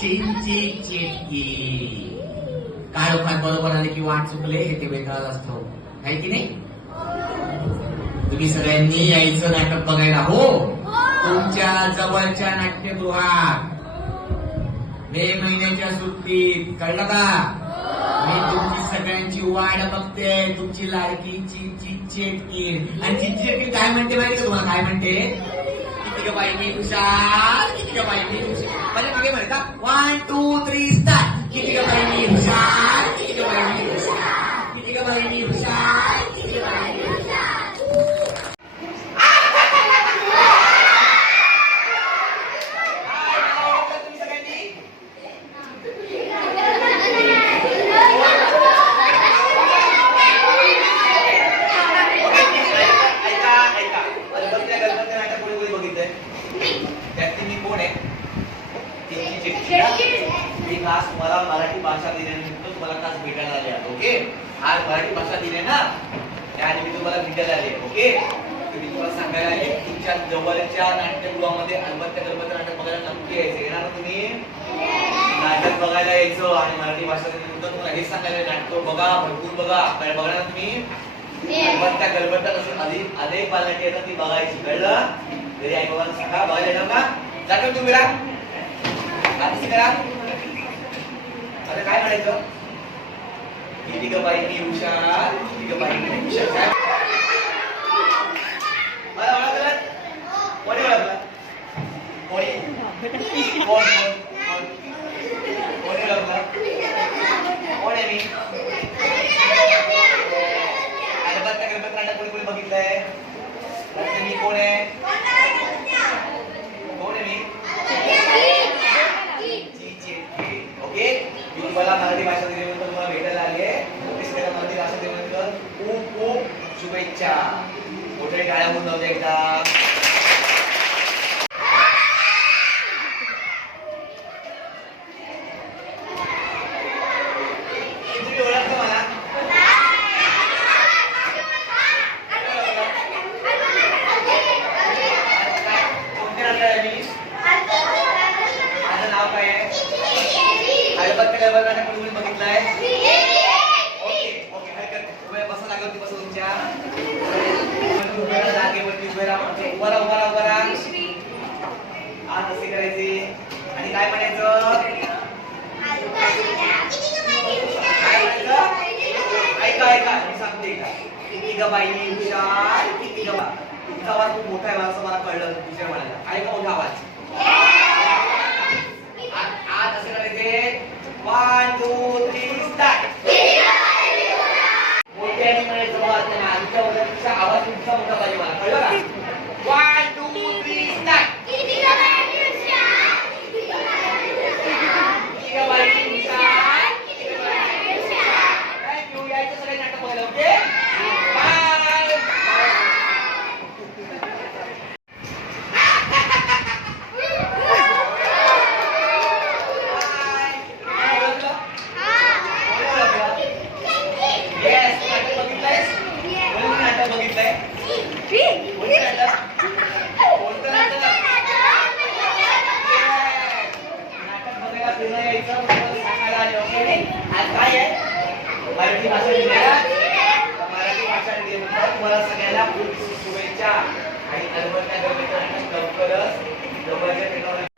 चिंची चिटकी. काळोखात बरोबर आले की वाट चुकले हे ते वेगळाच असतो, आहे की नाही? तुम्ही सगळ्यांनी यायचं नाटक बघायला. हो, तुमच्या जवळच्या नाट्यगृहात मे महिन्याच्या सुट्टीत. कळलं का? मी तुमची सगळ्यांची वाट बघते. तुमची लाडकी चिंची चिटकी. आणि चिंची चिटकी काय म्हणते माहिती का तुम्हाला? काय म्हणते? किती ग बाई मी हुशार, किती ग बाई मी हुशार. म्हणजे मागे म्हणता 1 2 3 स्टार्ट. किती ग बाई मी हुशार, किती ग बाई मी हुशार, किती ग बाई मी हुशार, किती ग बाई मी हुशार. खास मला मराठी भाषा दिल्यानिमित्त तुम्हाला खास भेटायला आले. ओके, आज मराठी भाषा दिली ना, त्यानिमित्त तुम्हाला भेटायला आले. ओके, मी तुम्हाला सांगायला आले तुमच्या जवळच्या नाट्यगृहामध्ये अलबत्या गलबत्या नाटक बघायला नक्की यायचं. येणार ना तुम्ही? नाटक बघायला यायचं आणि मराठी भाषा दिल्यानिमित्त तुम्हाला हेच सांगायला नाटक बघा, भरपूर बघा. काय बघणार तुम्ही? अलबत्या गलबत्या कसं अनेक पालनाटी येतात ती बघायची. कळलं? घरी आई बाबांना सांगा बघायला येणार ना. जातो तुम्ही करा करा. आता काय म्हणायचं? किती ग बाई मी हुशार, किती ग बाई मी हुशार. काय मला ओळखलं? कोणी ओळखलं? कोणी कोण कोण कोणी ओळखलं? कोण आहे मी? अलबत्ता गलबत्ता नाटक कोणी कोणी बघितलंय? मी कोण आहे? कोण आहे मी? ओके, मी तुम्हाला मराठी भाषा दिल्यानंतर तुम्हाला भेटायला आले. सगळ्यांना मराठी भाषा दिल्यानंतर खूप खूप शुभेच्छा. मोठे टाळ्या होऊन जाऊ दे एकदा. तुम्ही ओळखलं मला? कोणत्या नाटक आहे मी? माझं नाव काय आहे? अलबत्ता गलबत्ता नाटक कोणी बघितलंय? ओके ओके, हरकत नाही. बसा लागवरती बसा तुमच्या. जागेवरती उभे राहा. उभा राहा उभा राहा उभा राहा. आज असे करायचे आणि काय म्हणायचं? काय म्हणायचं? ऐका ऐका, मी सांगते का. किती ग बाई मी हुशार, किती ग बा. तुमचा आवाज खूप मोठा आहे मला असं मला कळलं. दुसऱ्या म्हणायला ऐका मोठा आवाज. आज असे करायचे 1 2 3 स्टार्ट. मोठ्याने म्हणायचं मला आमच्या वगैरेचा आवाज तुमचा मोठा पाहिजे मला. कळलं का? 1 2 3 स्टार्ट. किती ग बाई मी हुशार, किती ग बाई मी हुशार, किती ग बाई मी हुशार, किती ग बाई मी हुशार. थँक्यू. यायचं सगळे नाटक बघायला. Okay, bye. मराठी भाषा तुम्हाला सगळ्यांना खूप शुभेच्छा आणि अलबत्ता गलबत्ता लवकरच जवळच्या